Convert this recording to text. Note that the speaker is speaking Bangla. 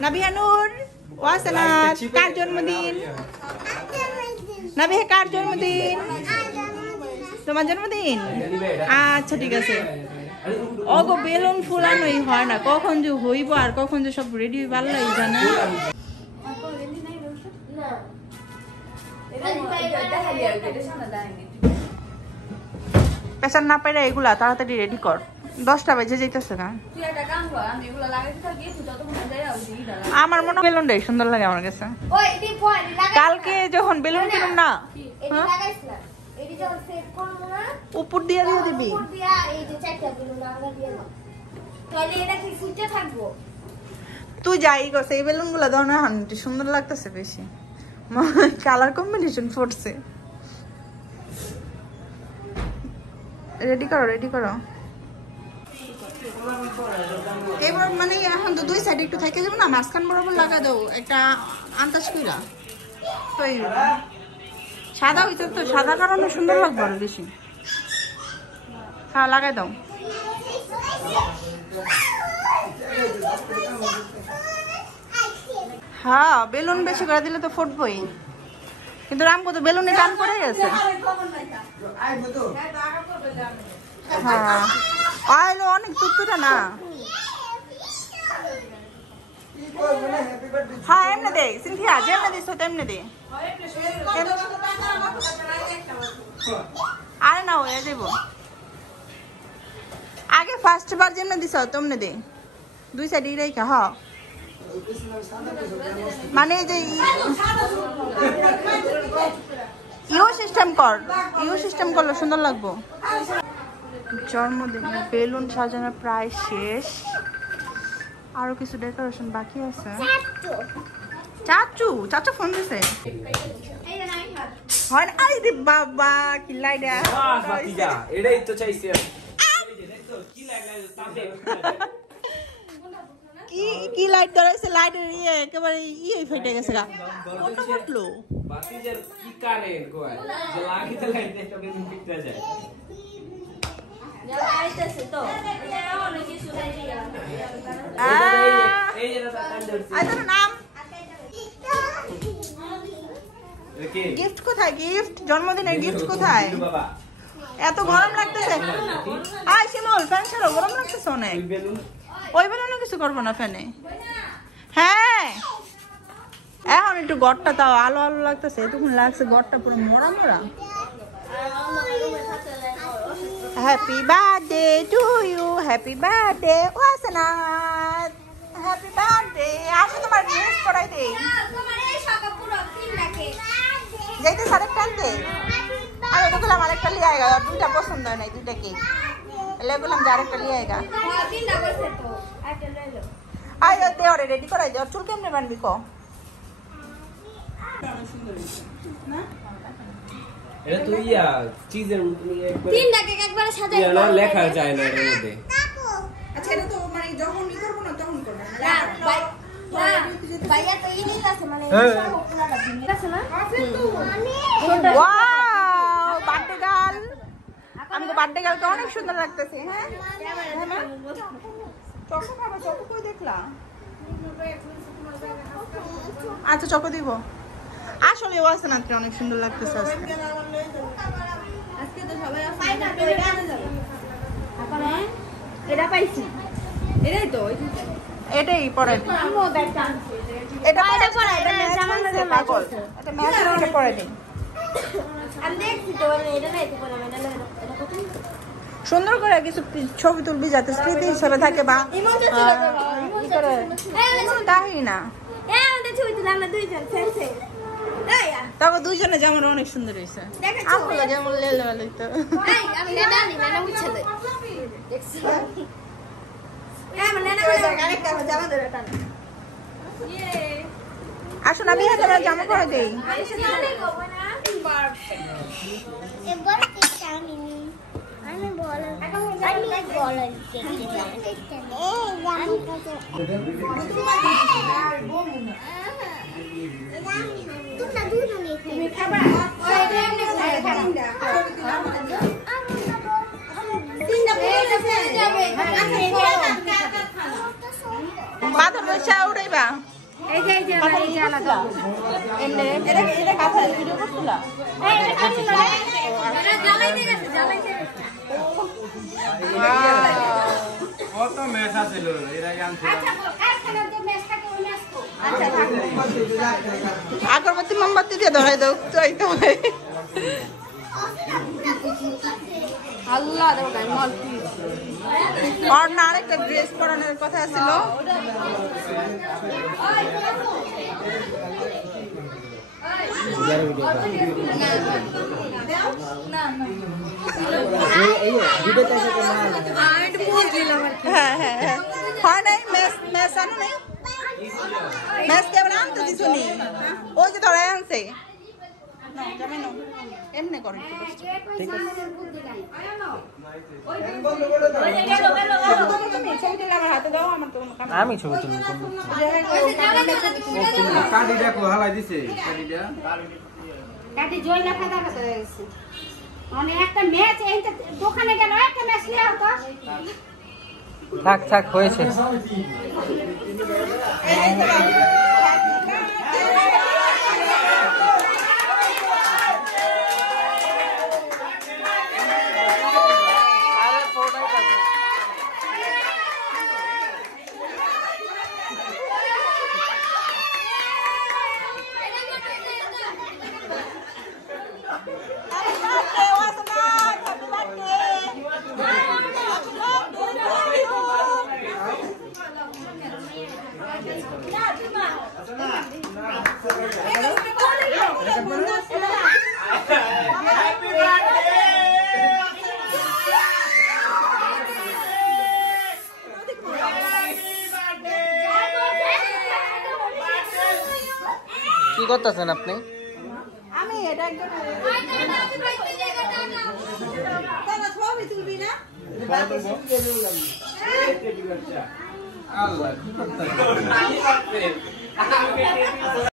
নাবিহানুর ওয়াসনাত কার জন্মদিন? নাবিহা কার জন্মদিন? তোমার জন্মদিন? আচ্ছা ঠিক আছে। ওগো বেলুন ফুলানোই হয় না, কখন যে হইব আর কখন যে সব রেডি পারলাই জানা। পেশার না পাইরা এগুলা তাড়াতাড়ি রেডি কর, 10টা বেজে যাইতেছে না। আমার মনে হয় বেলুনটাই সুন্দর লাগে আমার কাছে। কালকে যখন বেলুন কিনুম না উপর দিয়ে দিয়ে দিবি। তুই যাই গেছে এই বেলুন গুলা দাও না, সুন্দর লাগতেছে বেশি, কালার কম্বিনেশন পড়ছে। রেডি করো রেডি করো। এবার মানে এখন তো দুই সাইডে একটু থেকে যাবো না, মাঝখান বরাবর লাগা দাও একটা আন্দাজ কইরা। তো সাদা হইতে তো সাদা কারণে সুন্দর লাগবে আরো বেশি। হ্যাঁ লাগাই দাও। হ্যাঁ বেলুন বেশি করে দিলে তো ফুটবই, কিন্তু রামকো তো বেলুনে টান পড়ে গেছে। হ্যাঁ আইলো অনেক তুতুটা না। হ্যাঁ এমনি দে সিনথিয়া, যেমনি দিস তেমনি দে। আরে না হয়ে যাব, আগে ফার্স্ট বার যেমনি দিস তেমনি দে, দুই সাইড ই রাইখা। হ্যাঁ মানে যে ইউ সিস্টেম কর, ইউ সিস্টেম করলে সুন্দর লাগবো। জন্মদিনে বেলুন সাজানো প্রায় শেষ, আরো কিছু ডেকোরেশন বাকি আছে। চাচু চাচু ফোন দিছে হয় না? আরে বাবা কি লাইট এটাই তো চাইছি কি কি লাইট ধরাইছে, লাইটের ইয়ে একেবারে ইয়ে ফেটে গেছে গা। ওটা ফাটলো বাতিজার কি কারেন্ট কয় যে লাগিতে লাইট একটা বেলুন ফিটে যায়। যাও আইতেছে তো এটা অনেক কিছু লাইট এই যে আইতো নাম গিফট কোথায়? গিফট জন্মদিনের গিফট কোথায়? এত গরম লাগতেছে। আয় শিমুল ফ্যান ছাড়ো, গরম লাগতেছে অনেক। ওই বেলুনে কিছু করবো না ফ্যানে। হ্যাঁ এখন একটু গড়টা তাও আলো আলো লাগতেছে, তখন লাগছে গড়টা পুরো মরা মরা। Happy birthday to you, happy birthday Wasnat, happy birthday. আসো তোমার ড্রেস পরাই দেই, যাইতে সাড়ে টানতে। আমি তো বললাম আরেকটা লিয়ে আয়গা, দুইটা পছন্দ হয় নাই, দুইটা কেক এলে বললাম যে আরেকটা লিয়ে আয়গা। আয় দে ওরে রেডি করাই দে। চুল কেমনে বানবি ক? এটা তুই চিজের তুমি একবার তিনটা কেক একবারে সাজাই না, লেখা যায় না এর মধ্যে। আচ্ছা এটা তো মানে যখন ই করব না তখন করব না ভাই ভাইয়া তো ইনি আছে মানে সব পুরাটা দিন আছে না আছে তো ওয়াও বার্থডে গার্ল। আমি তো বার্থডে গার্লকে অনেক সুন্দর লাগতেছে। হ্যাঁ চকো খাবা, চকো কই দেখলা? আচ্ছা চকো দিব। আসলে ওয়াসনাত অনেক সুন্দর লাগতেছে আজকে। আজকে তো সবাই আছে এটা পাইছি, এটাই তো এটাই পরে আমিও দেখতাম এটা পরে এটা জামার মধ্যে পাগল, এটা ম্যাচের মধ্যে পরে দিন। আমি দেখছি তো এটা নাই তো পরে এটা কত সুন্দর করে কিছু ছবি তুলবি যাতে স্মৃতি হিসেবে থাকে। বা তাই না তবে দুইজনে যেমন অনেক সুন্দর হয়েছে। যেমন আসুন আমি জামা করে দেই। আমি বল আমি বল তোমরা দুজনে তুমি খাবা তিনটা পাথর বসা উঠাইবা এটা কাঁথার ভিডিও করছিলা কত মেশ আছিল এর আগে আগরবাতি মোমবাতি দিয়ে ধরাই দাও চাইতে হয় আল্লাহ আর না আরেকটা ড্রেস পরানোর কথা ছিল হ্যাঁ হ্যাঁ হ্যাঁ হয় নাই মেস আনো নাই মেস কেবল আনতে দিছো নি ওই যে ধরাই আনছে এমনি করে আমি ছবি তুলি কাটি দেখো হালাই দিছে কাটি জয় লেখা দেখাতে গেছে মানে একটা ম্যাচ এই দোকানে গেল একটা ম্যাচ নিয়ে আসতো থাক থাক হয়েছে কি করতেছেন আপনি আমি এটা একদম ছবি তুলবি না আল্লাহ